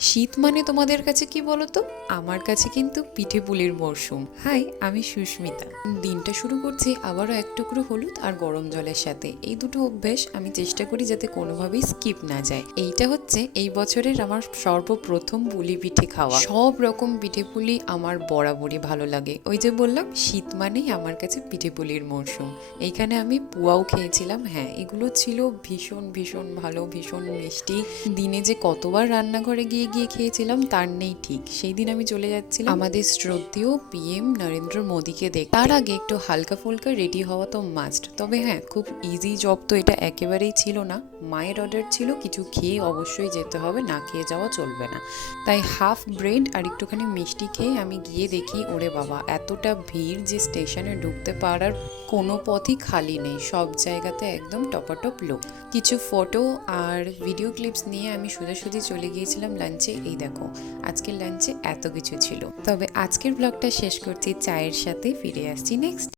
শীত মানে তোমাদের কাছে কি বলো তো? আমার কাছে কিন্তু পিঠে পুলির মরশুম। হাই, আমি সুস্মিতা। দিনটা শুরু করছি আবারও এক টুকরো হলুদ আর গরম জলের সাথে। এই দুটো অভ্যেস আমি চেষ্টা করি যাতে কোনোভাবেই স্কিপ না যায়। এইটা হচ্ছে এই বছরের আমার সর্বপ্রথম পুলি পিঠে খাওয়া। সব রকম পিঠে পুলি আমার বরাবরই ভালো লাগে। ওই যে বললাম, শীত মানেই আমার কাছে পিঠে পুলির মরশুম। এইখানে আমি পুয়াও খেয়েছিলাম। হ্যাঁ, এগুলো ছিল ভীষণ ভীষণ ভালো, ভীষণ মিষ্টি। দিনে যে কতবার রান্নাঘরে গিয়ে গিয়ে খেয়েছিলাম তার নেই ঠিক। সেই দিন আমি চলে যাচ্ছিলাম আমাদের শ্রদ্ধেয় পিএম নরেন্দ্র মোদীকে দেখতে। তার আগে একটু হালকা ফুলকা রেডি হওয়া তো মাস্ট। তবে হ্যাঁ, খুব ইজি জব তো এটা একেবারেই ছিল না। মায়ের অর্ডার ছিল কিছু খেয়ে অবশ্যই যেতে হবে, না খেয়ে যাওয়া চলবে না। তাই হাফ ব্রেড আর একটুখানি মিষ্টি খেয়ে আমি গিয়ে দেখি, ওরে বাবা, এতটা ভিড় যে স্টেশনে ঢুকতে পারার কোনো পথই খালি নেই। সব জায়গাতে একদম টপাটপ লোক। কিছু ফটো আর ভিডিও ক্লিপস নিয়ে আমি সোজাসুজি চলে গিয়েছিলাম লাঞ্চে। এই দেখো, আজকের লাঞ্চে এত কিছু ছিল। তবে আজকের ব্লগটা শেষ করছি চায়ের সাথে, ফিরে আসছি নেক্সট।